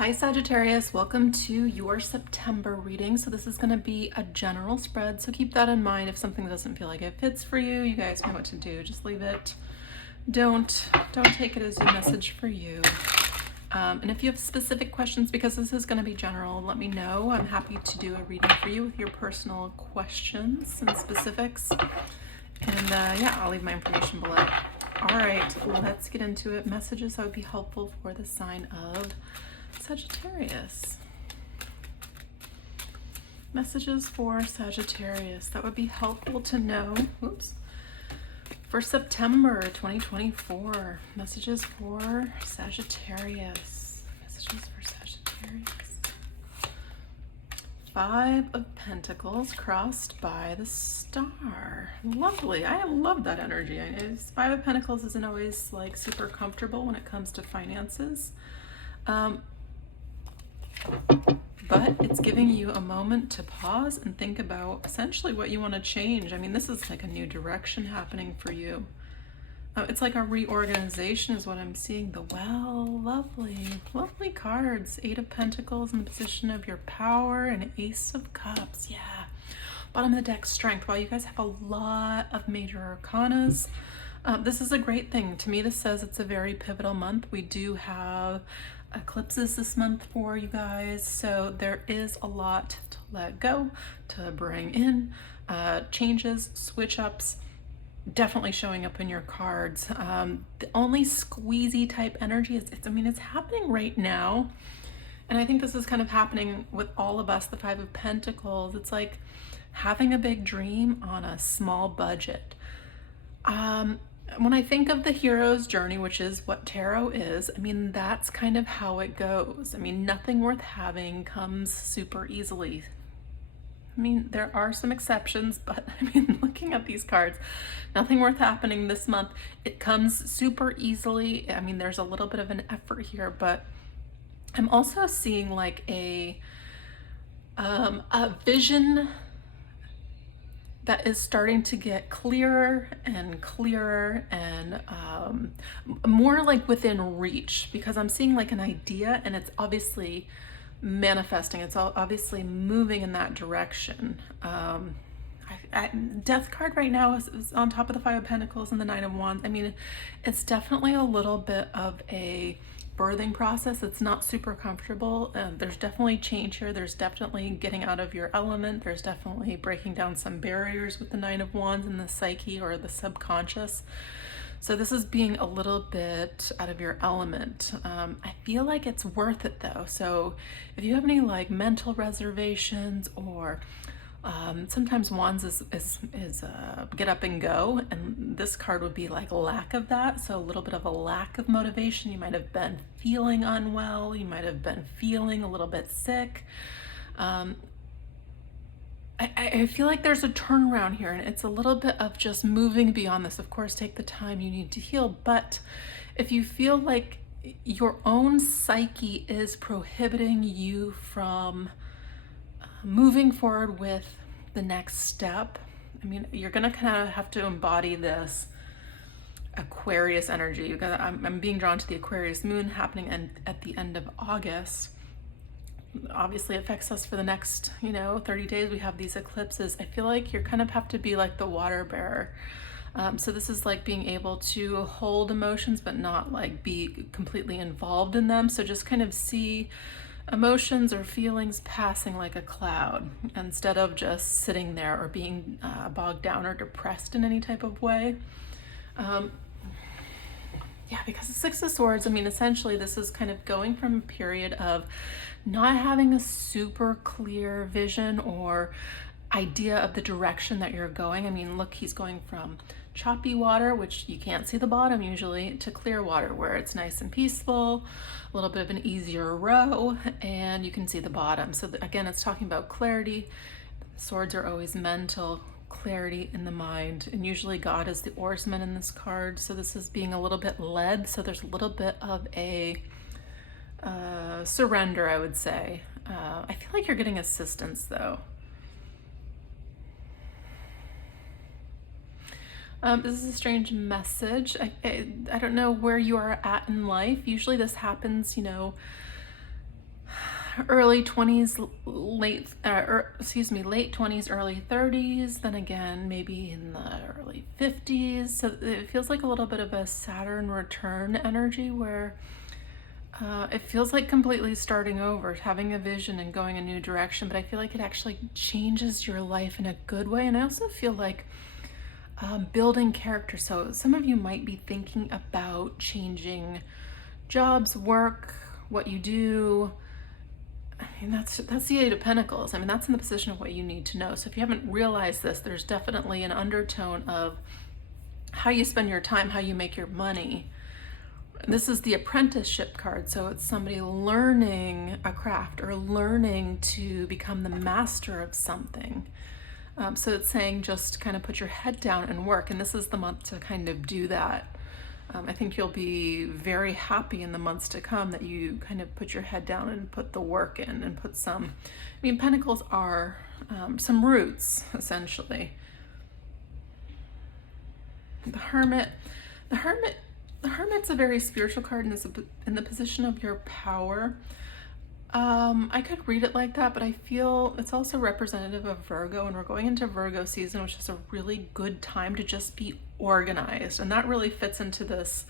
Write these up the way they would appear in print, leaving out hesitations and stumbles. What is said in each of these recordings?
Hi Sagittarius, welcome to your September reading. So this is going to be a general spread, so keep that in mind. If something doesn't feel like it fits for you, you guys know what to do. Just leave it. Don't take it as a message for you. And if you have specific questions, because this is going to be general, let me know. I'm happy to do a reading for you with your personal questions and specifics. And yeah, I'll leave my information below. All right, let's get into it. Messages that would be helpful for the sign of Sagittarius. Messages for Sagittarius that would be helpful to know. Oops. For September 2024. Messages for Sagittarius. Messages for Sagittarius. 5 of Pentacles crossed by the star. Lovely. I love that energy. 5 of Pentacles isn't always like super comfortable when it comes to finances. But it's giving you a moment to pause and think about essentially what you want to change. I mean, this is like a new direction happening for you. It's like a reorganization is what I'm seeing. The Well, lovely cards. 8 of Pentacles in the position of your power and Ace of Cups. Yeah. Bottom of the deck, Strength. Wow, you guys have a lot of major arcanas. This is a great thing. To me, this says it's a very pivotal month. We do have eclipses this month for you guys, so there is a lot to let go, to bring in, changes, switch ups, definitely showing up in your cards. The only squeezy type energy is, it's happening right now, and I think this is kind of happening with all of us. The 5 of Pentacles, it's like having a big dream on a small budget. When I think of the hero's journey, which is what tarot is, that's kind of how it goes. Nothing worth having comes super easily. There are some exceptions, but looking at these cards, nothing worth happening this month. It comes super easily. There's a little bit of an effort here, but I'm also seeing like a vision that is starting to get clearer and clearer and more like within reach, because I'm seeing like an idea and it's obviously manifesting. It's obviously moving in that direction. Death card right now is on top of the 5 of Pentacles and the 9 of Wands. It's definitely a little bit of a birthing process. It's not super comfortable. There's definitely change here. There's definitely getting out of your element. There's definitely breaking down some barriers with the 9 of Wands in the psyche or the subconscious. So this is being a little bit out of your element. I feel like it's worth it though. So if you have any like mental reservations, or sometimes Wands is get up and go, and this card would be like lack of that. So a little bit of a lack of motivation. You might have been feeling unwell. You might have been feeling a little bit sick. I feel like there's a turnaround here, and it's a little bit of just moving beyond this. Of course, take the time you need to heal, but if you feel like your own psyche is prohibiting you from moving forward with the next step, you're gonna kind of have to embody this Aquarius energy. I'm being drawn to the Aquarius moon happening at the end of August. Obviously it affects us for the next 30 days. We have these eclipses. I feel like you're kind of have to be like the water bearer. So this is like being able to hold emotions but not like be completely involved in them. So just kind of see emotions or feelings passing like a cloud, instead of just sitting there or being bogged down or depressed in any type of way. Yeah, because the 6 of Swords, essentially this is kind of going from a period of not having a super clear vision or idea of the direction that you're going. Look, he's going from choppy water, which you can't see the bottom usually, to clear water where it's nice and peaceful, a little bit of an easier row, and you can see the bottom. So again, it's talking about clarity. Swords are always mental, clarity in the mind, and usually God is the oarsman in this card. So this is being a little bit led. So there's a little bit of a surrender, I would say. I feel like you're getting assistance though. This is a strange message. I don't know where you are at in life. Usually this happens, early 20s, late 20s, early 30s, then again, maybe in the early 50s. So it feels like a little bit of a Saturn return energy where it feels like completely starting over, having a vision and going a new direction, but I feel like it actually changes your life in a good way. And I also feel like building character. So some of you might be thinking about changing jobs, work, what you do. I mean, that's the Eight of Pentacles. I mean, that's in the position of what you need to know. So if you haven't realized this, there's definitely an undertone of how you spend your time, how you make your money. This is the apprenticeship card, so it's somebody learning a craft or learning to become the master of something. So it's saying just kind of put your head down and work, and this is the month to kind of do that. I think you'll be very happy in the months to come that you kind of put your head down and put the work in and put some, I mean, Pentacles are some roots, essentially. The Hermit's a very spiritual card and is in the position of your power. I could read it like that, but I feel it's also representative of Virgo, and we're going into Virgo season, which is a really good time to just be organized. And that really fits into this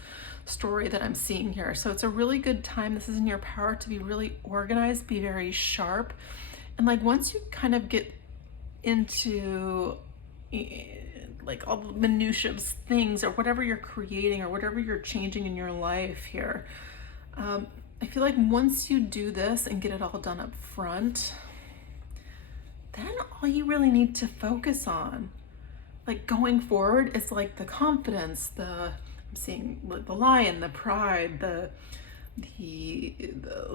story that I'm seeing here. So it's a really good time. This is in your power to be really organized, be very sharp. And like once you kind of get into like all the minutiae of things or whatever you're creating or whatever you're changing in your life here, I feel like once you do this and get it all done up front, then all you really need to focus on, like going forward, is like the confidence, I'm seeing the lion, the pride, the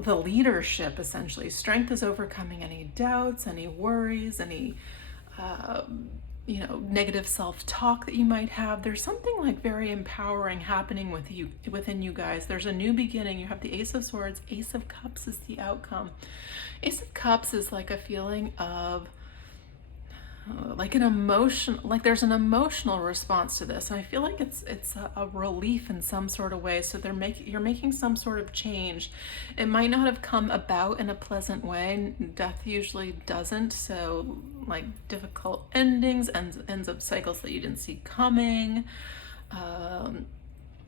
leadership, essentially. Strength is overcoming any doubts, any worries, any negative self-talk that you might have. There's something like very empowering happening within you guys. There's a new beginning. You have the Ace of Swords. Ace of Cups is the outcome. Ace of Cups is like a feeling of like an emotion, like there's an emotional response to this, and I feel like it's a relief in some sort of way. So you're making some sort of change. It might not have come about in a pleasant way. Death usually doesn't. So like difficult endings, ends up cycles that you didn't see coming.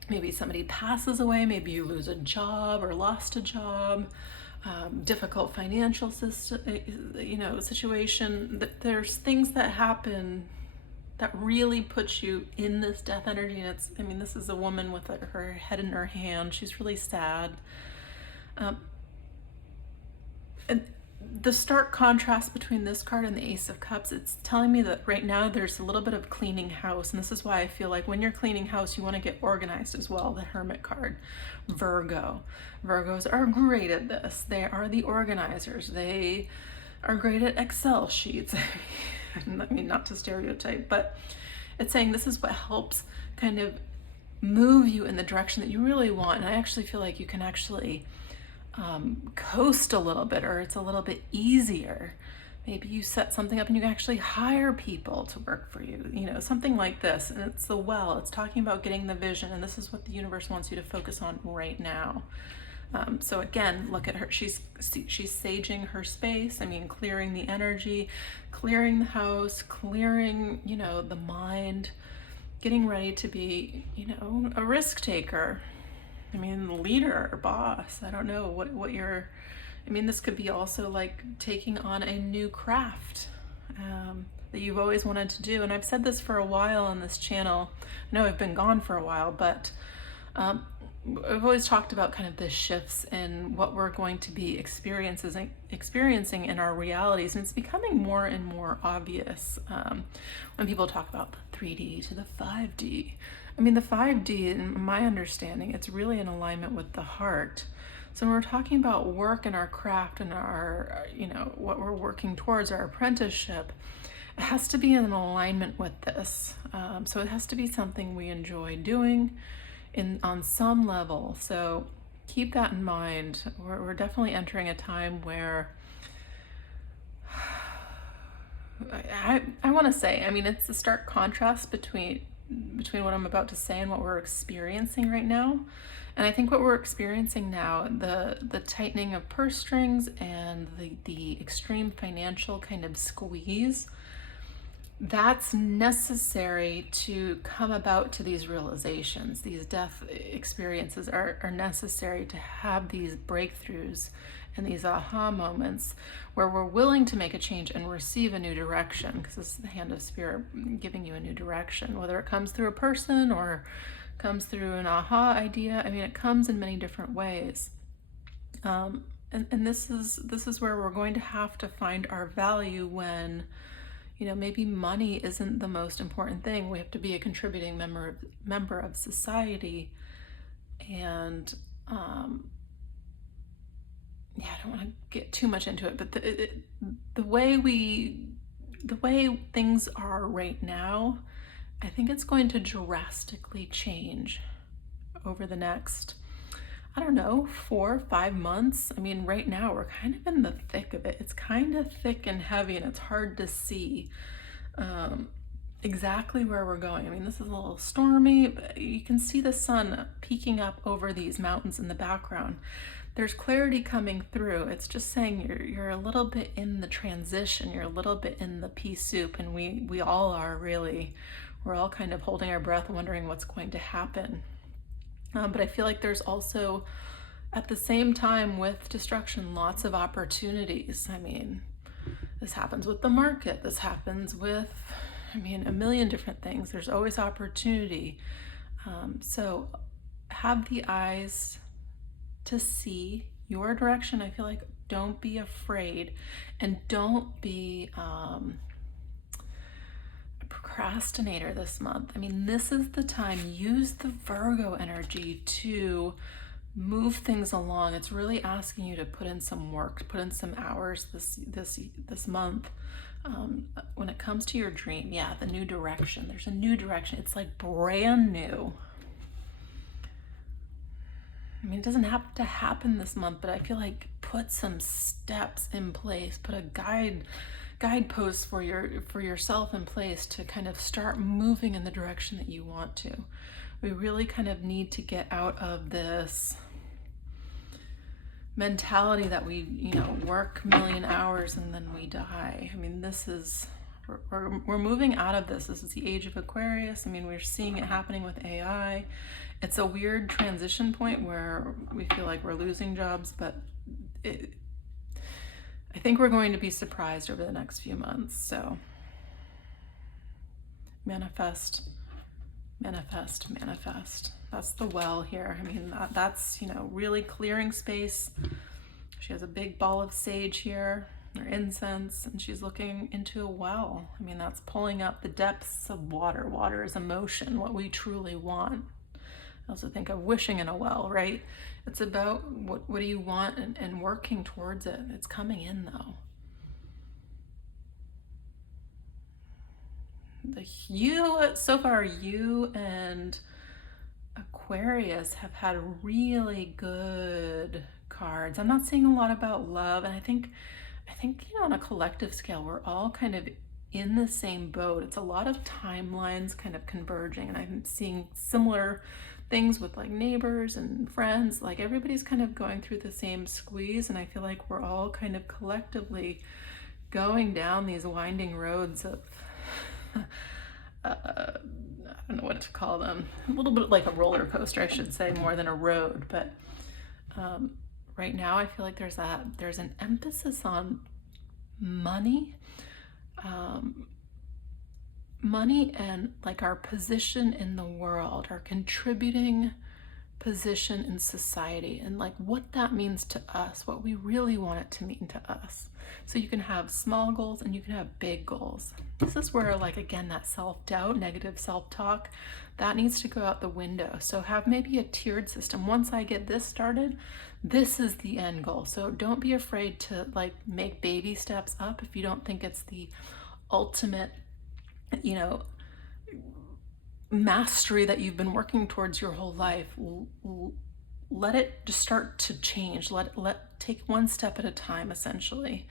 Maybe somebody passes away. Maybe you lose a job or lost a job. Difficult financial situation. There's things that happen that really puts you in this death energy. And this is a woman with her head in her hand. She's really sad. And the stark contrast between this card and the Ace of Cups, it's telling me that right now there's a little bit of cleaning house. And this is why I feel like when you're cleaning house, you want to get organized as well. The Hermit card. Virgos are great at this. They are the organizers. They are great at Excel sheets. I mean, not to stereotype, but it's saying this is what helps kind of move you in the direction that you really want. And I actually feel like you can actually coast a little bit, or it's a little bit easier. Maybe you set something up and you can actually hire people to work for you, something like this. And it's the well, it's talking about getting the vision, and this is what the universe wants you to focus on right now. So again, look at her. She's saging her space. Clearing the energy, clearing the house, clearing, the mind, getting ready to be, a risk taker. Leader or boss. I don't know what you're, this could be also like taking on a new craft that you've always wanted to do. And I've said this for a while on this channel. I know I've been gone for a while, but I've always talked about kind of the shifts in what we're going to be experiencing in our realities. And it's becoming more and more obvious when people talk about the 3D to the 5D. The 5D, in my understanding, it's really in alignment with the heart. So when we're talking about work and our craft and our, what we're working towards, our apprenticeship, it has to be in alignment with this. So it has to be something we enjoy doing on some level. So keep that in mind. We're definitely entering a time where I want to say, it's a stark contrast between between what I'm about to say and what we're experiencing right now. And I think what we're experiencing now, the tightening of purse strings and the extreme financial kind of squeeze, that's necessary to come about to these realizations. These death experiences are necessary to have these breakthroughs and these aha moments where we're willing to make a change and receive a new direction, because this is the hand of spirit giving you a new direction, whether it comes through a person or comes through an aha idea. I mean, it comes in many different ways. And this is where we're going to have to find our value when, maybe money isn't the most important thing. We have to be a contributing member of society. And I don't want to get too much into it, but the way things are right now, I think it's going to drastically change over the next, 4 or 5 months. I mean, right now we're kind of in the thick of it. It's kind of thick and heavy, and it's hard to see exactly where we're going. I mean, this is a little stormy, but you can see the sun peeking up over these mountains in the background. There's clarity coming through. It's just saying you're a little bit in the transition. You're a little bit in the pea soup, and we all are really. We're all kind of holding our breath, wondering what's going to happen. But I feel like there's also, at the same time with destruction, lots of opportunities. I mean, this happens with the market. This happens with, a million different things. There's always opportunity. So have the eyes to see your direction. I feel like don't be afraid, and don't be a procrastinator this month. I mean, this is the time. Use the Virgo energy to move things along. It's really asking you to put in some work, put in some hours this month. When it comes to your dream, the new direction. There's a new direction. It's like brand new. I mean, it doesn't have to happen this month, but I feel like put some steps in place, put a guidepost for yourself in place to kind of start moving in the direction that you want to. We really kind of need to get out of this mentality that we, work a million hours and then we die. I mean, we're moving out of this. This is the age of Aquarius. I mean, we're seeing it happening with AI. It's a weird transition point where we feel like we're losing jobs, but I think we're going to be surprised over the next few months. So manifest, manifest, manifest. That's the well here. I mean, that's, really clearing space. She has a big ball of sage here, or incense, and she's looking into a well. I mean, that's pulling up the depths of water. Water is emotion, what we truly want. I also think of wishing in a well, right? It's about what do you want, and working towards it. It's coming in though. So far, you and Aquarius have had really good cards. I'm not seeing a lot about love, and I think on a collective scale, we're all kind of in the same boat. It's a lot of timelines kind of converging, and I'm seeing similar things with like neighbors and friends. Like everybody's kind of going through the same squeeze, and I feel like we're all kind of collectively going down these winding roads of I don't know what to call them, a little bit like a roller coaster, I should say, more than a road. But right now I feel like there's an emphasis on money, money and like our position in the world, our contributing position in society, and like what that means to us, what we really want it to mean to us. So you can have small goals and you can have big goals. This is where, like, again, that self-doubt, negative self-talk, that needs to go out the window. So have maybe a tiered system. Once I get this started, this is the end goal. So don't be afraid to like make baby steps up if you don't think it's the ultimate, mastery that you've been working towards your whole life. Let it just start to change. Let take one step at a time, essentially.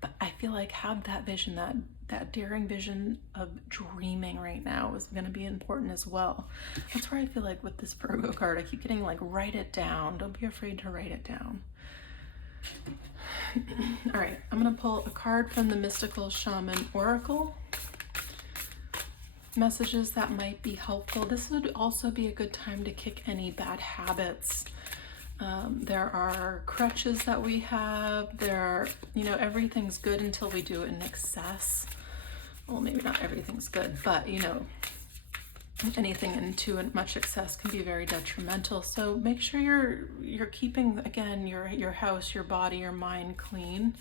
But I feel like have that vision, that daring vision of dreaming right now is going to be important as well. That's where I feel like with this Virgo card, I keep getting like, write it down. Don't be afraid to write it down. All right, I'm going to pull a card from the Mystical Shaman Oracle. Messages that might be helpful. This would also be a good time to kick any bad habits. There are crutches that we have. There are, you know, everything's good until we do it in excess. Well, maybe not everything's good, but you know, anything into much excess can be very detrimental. So make sure you're keeping, again, your house, your body, your mind clean.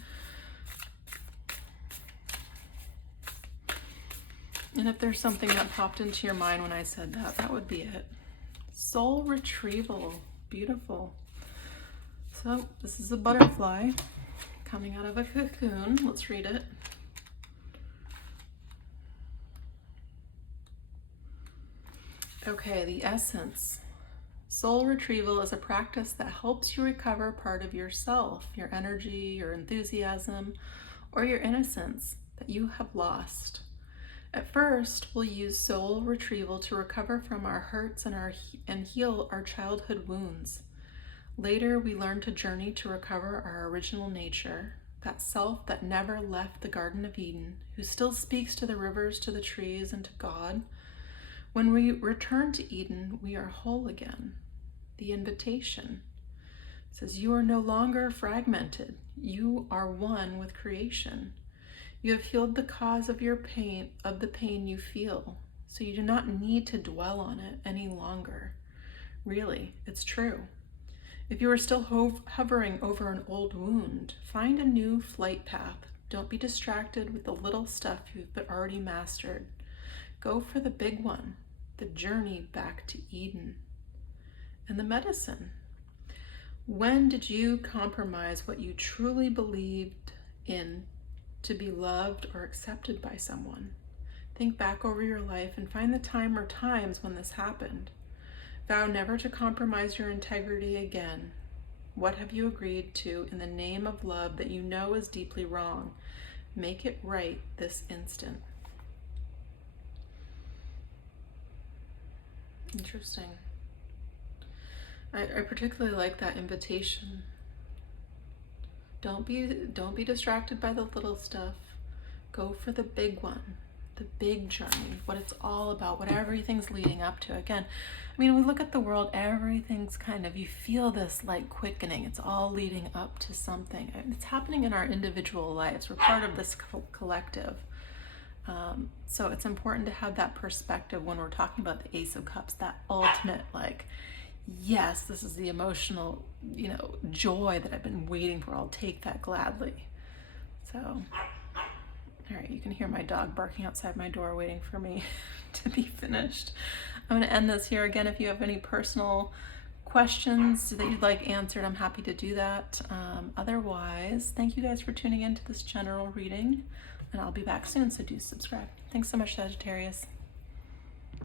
And if there's something that popped into your mind when I said that, that would be it. Soul retrieval, beautiful. So this is a butterfly coming out of a cocoon. Let's read it. Okay, the essence. Soul retrieval is a practice that helps you recover part of yourself, your energy, your enthusiasm, or your innocence that you have lost. At first, we'll use soul retrieval to recover from our hurts and heal our childhood wounds. Later, we learn to journey to recover our original nature, that self that never left the Garden of Eden, who still speaks to the rivers, to the trees, and to God. When we return to Eden, we are whole again. The invitation says, you are no longer fragmented. You are one with creation. You have healed the cause of your pain, of the pain you feel, so you do not need to dwell on it any longer. Really, it's true. If you are still hovering over an old wound, find a new flight path. Don't be distracted with the little stuff you've already mastered. Go for the big one, the journey back to Eden. And the medicine. When did you compromise what you truly believed in to be loved or accepted by someone? Think back over your life and find the time or times when this happened. Vow never to compromise your integrity again. What have you agreed to in the name of love that you know is deeply wrong? Make it right this instant. Interesting. I particularly like that invitation. Don't be distracted by the little stuff. Go for the big one, the big journey, what it's all about, what everything's leading up to. Again, I mean, we look at the world, everything's kind of, you feel this like quickening. It's all leading up to something. It's happening in our individual lives. We're part of this collective. So it's important to have that perspective when we're talking about the Ace of Cups, that ultimate like, yes, this is the emotional, you know, joy that I've been waiting for. I'll take that gladly. So, all right, you can hear my dog barking outside my door waiting for me to be finished. I'm going to end this here. Again, if you have any personal questions that you'd like answered, I'm happy to do that. Otherwise, thank you guys for tuning in to this general reading, and I'll be back soon, so do subscribe. Thanks so much, Sagittarius.